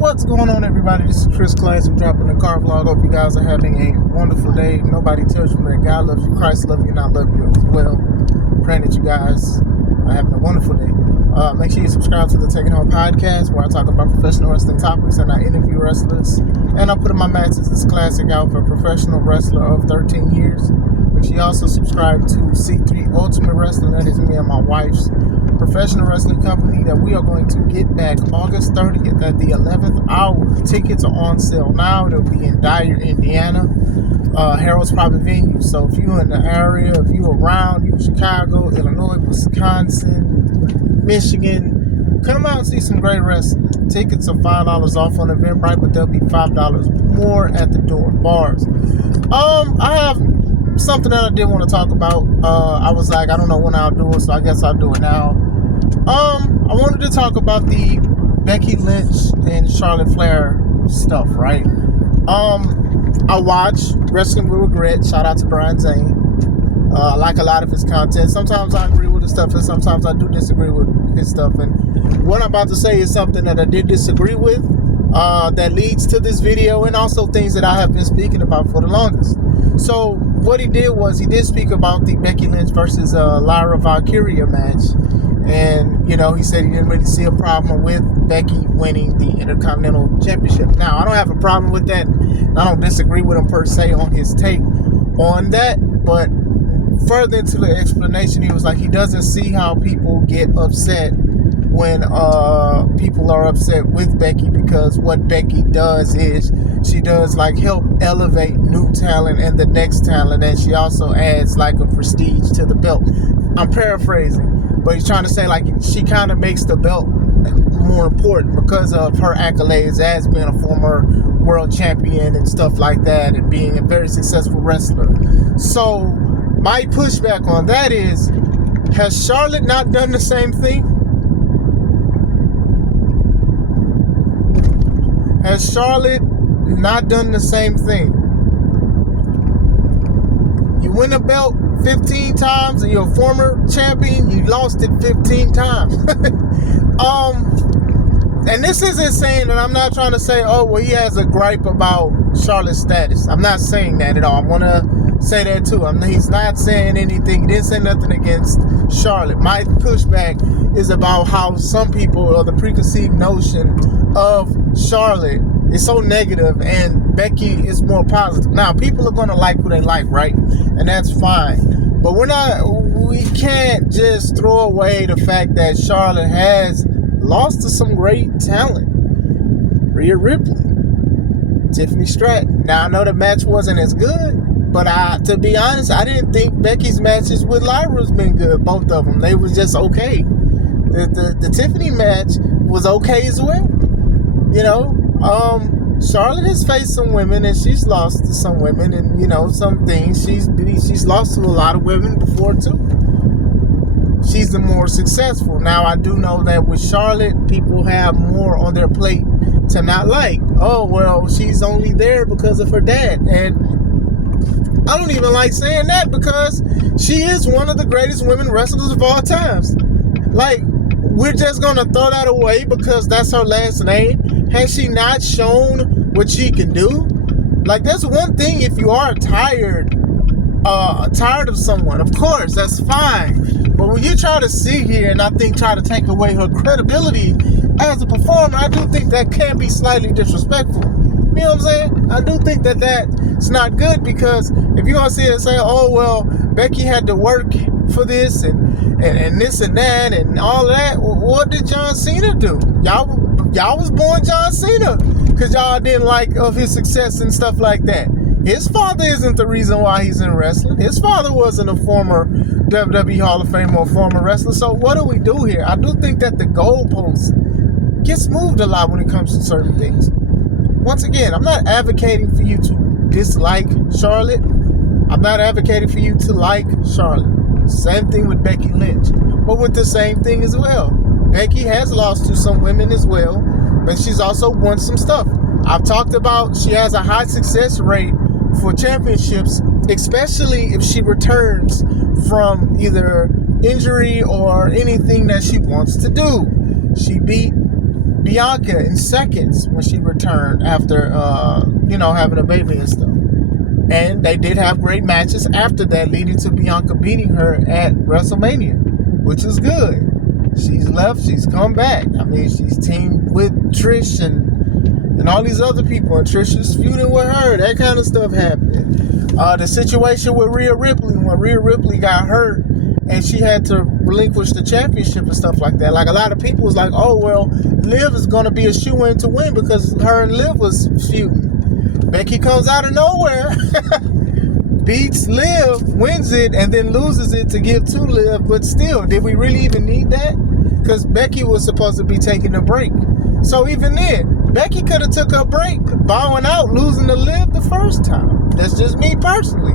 What's going on, everybody? This is Chris Classic dropping the car vlog. Hope you guys are having a wonderful day. Nobody tells you that God loves you, Christ loves you, and I love you as well. Praying that you guys are having a wonderful day. Make sure you subscribe to the Taking Home podcast, where I talk about professional wrestling topics and I interview wrestlers. And I put in my matches this classic out for a professional wrestler of 13 years. Make sure you also subscribe to C3 Ultimate Wrestling. That is me and my wife's professional wrestling company that we are going to get back August 30th at the 11th hour. Tickets are on sale now. They'll be in Dyer, Indiana, Harold's private venue. So if you're in the area, if you're around, you in Chicago, Illinois, Wisconsin, Michigan, come out and see some great wrestling. Tickets are $5 off on Eventbrite, but they'll be $5 more at the door bars. I have something that I did want to talk about. I was like, I don't know when I'll do it, so I guess I'll do it now. I wanted to talk about the Becky Lynch and Charlotte Flair stuff, right? I watch Wrestling with Regret. Shout out to Brian Zane. I like a lot of his content. Sometimes I agree with his stuff, and sometimes I do disagree with his stuff. And what I'm about to say is something that I did disagree with, that leads to this video, and also things that I have been speaking about for the longest. So what he did was he did speak about the Becky Lynch versus Lyra Valkyria match. And, you know, he said he didn't really see a problem with Becky winning the Intercontinental Championship. Now, I don't have a problem with that. I don't disagree with him per se on his take on that. But further into the explanation, he was like, he doesn't see how people get upset when people are upset with Becky, because what Becky does is she does like help elevate new talent and the next talent, and she also adds like a prestige to the belt. I'm paraphrasing, but he's trying to say like she kind of makes the belt more important because of her accolades as being a former world champion and stuff like that, and being a very successful wrestler. So my pushback on that is, has Charlotte not done the same thing? Has Charlotte not done the same thing? You win a belt 15 times and you're a former champion, you lost it 15 times. And this isn't saying that I'm not trying to say, oh, well, he has a gripe about Charlotte's status. I'm not saying that at all. I want to say that too. He's not saying anything. He didn't say nothing against Charlotte. My pushback is about how some people, or the preconceived notion of Charlotte, is so negative and Becky is more positive. Now, people are going to like who they like, right? And that's fine. But we can't just throw away the fact that Charlotte has lost to some great talent. Rhea Ripley, Tiffany Stratton. Now, I know the match wasn't as good, but to be honest, I didn't think Becky's matches with Lyra's been good. Both of them, they was just okay. The Tiffany match was okay as well. You know, Charlotte has faced some women and she's lost to some women, and you know, some things she's lost to a lot of women before too. She's the more successful. Now, I do know that with Charlotte, people have more on their plate to not like. Oh, well, she's only there because of her dad. And I don't even like saying that, because she is one of the greatest women wrestlers of all times. Like, we're just going to throw that away because that's her last name? Has she not shown what she can do? Like, that's one thing if you are tired of someone. Of course, that's fine. But when you try to sit here and I think try to take away her credibility as a performer, I do think that can be slightly disrespectful. You know what I'm saying? I do think that that's not good, because if you're going to sit and say, oh, well, Becky had to work for this and this and that and all of that, what did John Cena do? Y'all was born John Cena because y'all didn't like of his success and stuff like that. His father isn't the reason why he's in wrestling. His father wasn't a former WWE Hall of Fame or former wrestler. So what do we do here? I do think that the goalpost gets moved a lot when it comes to certain things. Once again, I'm not advocating for you to dislike Charlotte. I'm not advocating for you to like Charlotte. Same thing with Becky Lynch. But with the same thing as well. Becky has lost to some women as well, but she's also won some stuff. I've talked about she has a high success rate for championships, especially if she returns from either injury or anything that she wants to do. She beat Bianca in seconds when she returned after, having a baby and stuff. And they did have great matches after that, leading to Bianca beating her at WrestleMania, which is good. She's left, she's come back. I mean, she's teamed with Trish and all these other people, and Trish is feuding with her. That kind of stuff happened. The situation with Rhea Ripley, when Rhea Ripley got hurt and she had to relinquish the championship and stuff like that. Like, a lot of people was like, oh, well, Liv is going to be a shoe-in to win because her and Liv was feuding. Becky comes out of nowhere, beats Liv, wins it, and then loses it to give to Liv. But still, did we really even need that? Because Becky was supposed to be taking a break. So even then, Becky could have took a break, bowing out, losing to Liv the first time. That's just me personally.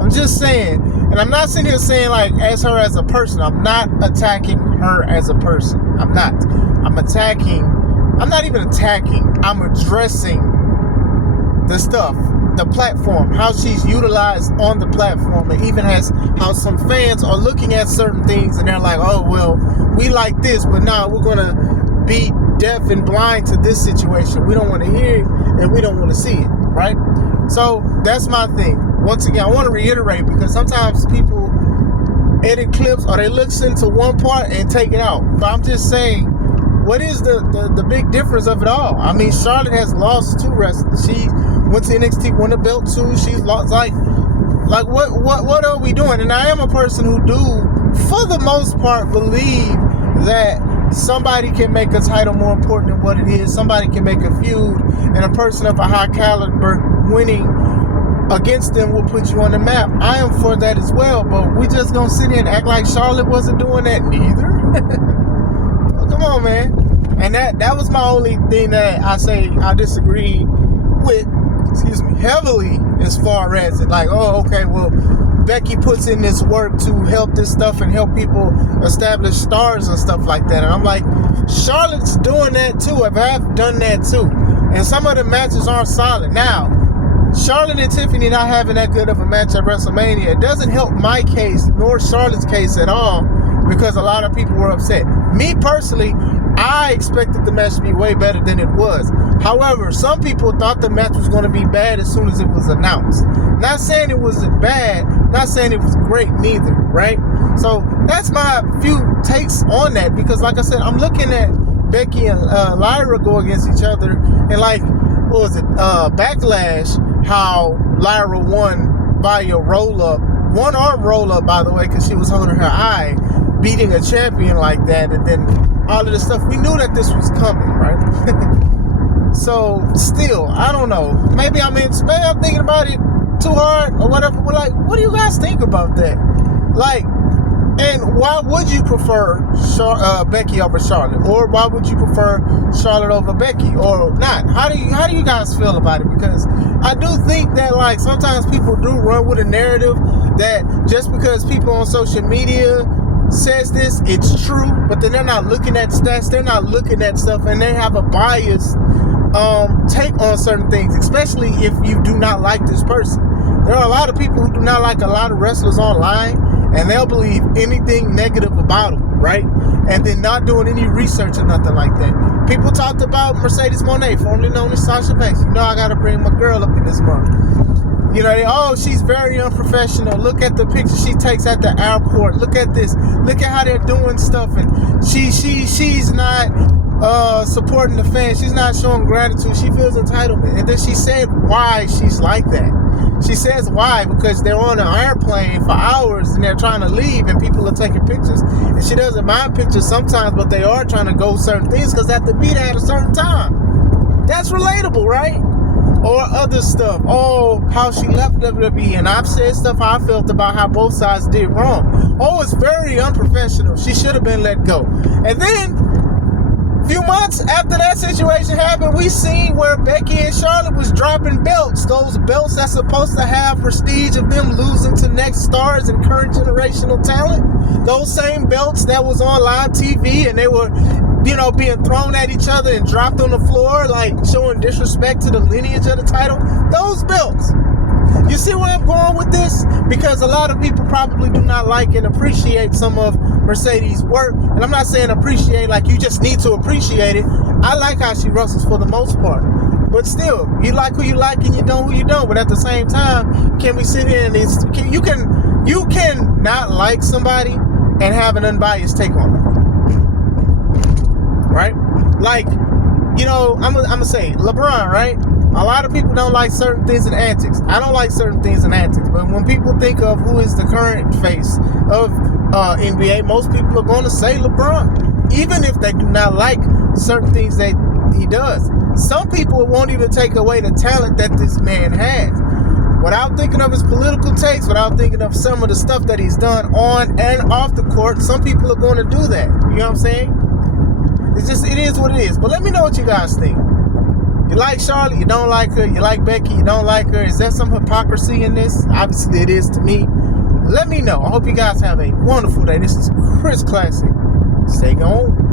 I'm just saying, and I'm not sitting here saying like as her as a person. I'm not attacking her as a person. I'm not. I'm not even attacking. I'm addressing the stuff, the platform, how she's utilized on the platform, and even how some fans are looking at certain things and they're like, oh, well, we like this, but now we're going to be deaf and blind to this situation. We don't want to hear it and we don't want to see it, right? So that's my thing. Once again, I want to reiterate, because sometimes people edit clips or they look into one part and take it out. But I'm just saying, what is the big difference of it all? I mean, Charlotte has lost 2 wrestlers. She went to NXT, won the belt too. She's lost. Like what are we doing? And I am a person who do, for the most part, believe that somebody can make a title more important than what it is. Somebody can make a feud, and a person of a high caliber winning against them will put you on the map. I am for that as well, but we just gonna sit here and act like Charlotte wasn't doing that neither. Come on, man. And that was my only thing that I say I disagree with, heavily, as far as it, like, oh, okay, well, Becky puts in this work to help this stuff and help people establish stars and stuff like that. And I'm like, Charlotte's doing that too. I've done that too. And some of the matches aren't solid. Now, Charlotte and Tiffany not having that good of a match at WrestleMania, it doesn't help my case nor Charlotte's case at all, because a lot of people were upset. Me personally, I expected the match to be way better than it was. However, some people thought the match was going to be bad as soon as it was announced. Not saying it was bad, not saying it was great neither, right? So that's my few takes on that, because like I said, I'm looking at Becky and Lyra go against each other, and like, what was it, Backlash, how Lyra won via roll-up, one arm roll-up, by the way, because she was holding her eye, beating a champion like that, and then all of this stuff. We knew that this was coming, right? So still, I don't know. Maybe I'm thinking about it too hard or whatever. But like, what do you guys think about that? Like, and why would you prefer Becky over Charlotte, or why would you prefer Charlotte over Becky, or not? How do you guys feel about it? Because I do think that, like, sometimes people do run with a narrative that just because people on social media says this, it's true, but then they're not looking at stats, they're not looking at stuff, and they have a biased take on certain things, especially if you do not like this person. There are a lot of people who do not like a lot of wrestlers online, and they'll believe anything negative about them, right? And then not doing any research or nothing like that. People talked about Mercedes Moné, formerly known as Sasha Banks. You know, I gotta bring my girl up in this month. You know, she's very unprofessional. Look at the picture she takes at the airport. Look at this. Look at how they're doing stuff. And she's not supporting the fans. She's not showing gratitude. She feels entitlement. And then she said why she's like that. She says why, because they're on an airplane for hours and they're trying to leave and people are taking pictures. And she doesn't mind pictures sometimes, but they are trying to go certain things because they have to be there at a certain time. That's relatable, right? Or other stuff. Oh, how she left WWE. And I've said stuff how I felt about how both sides did wrong. Oh, it's very unprofessional. She should have been let go. And then, a few months after that situation happened, we seen where Becky and Charlotte was dropping belts. Those belts that's supposed to have prestige of them losing to next stars and current generational talent. Those same belts that was on live TV and they were, being thrown at each other and dropped on the floor, like showing disrespect to the lineage of the title. Those belts. You see where I'm going with this? Because a lot of people probably do not like and appreciate some of Mercedes' work. And I'm not saying appreciate like you just need to appreciate it. I like how she wrestles for the most part. But still, you like who you like and you don't who you don't. But at the same time, can we sit here and you can not like somebody and have an unbiased take on them, right? Like, you know, I'm gonna say LeBron, right? A lot of people don't like certain things and antics. I don't like certain things and antics. But when people think of who is the current face of NBA, most people are going to say LeBron, even if they do not like certain things that he does. Some people won't even take away the talent that this man has. Without thinking of his political takes, without thinking of some of the stuff that he's done on and off the court, some people are going to do that. You know what I'm saying? It is what it is. But let me know what you guys think. You like Charlotte, you don't like her. You like Becky, you don't like her. Is there some hypocrisy in this? Obviously it is to me. Let me know. I hope you guys have a wonderful day. This is Chris Classic. Stay gone.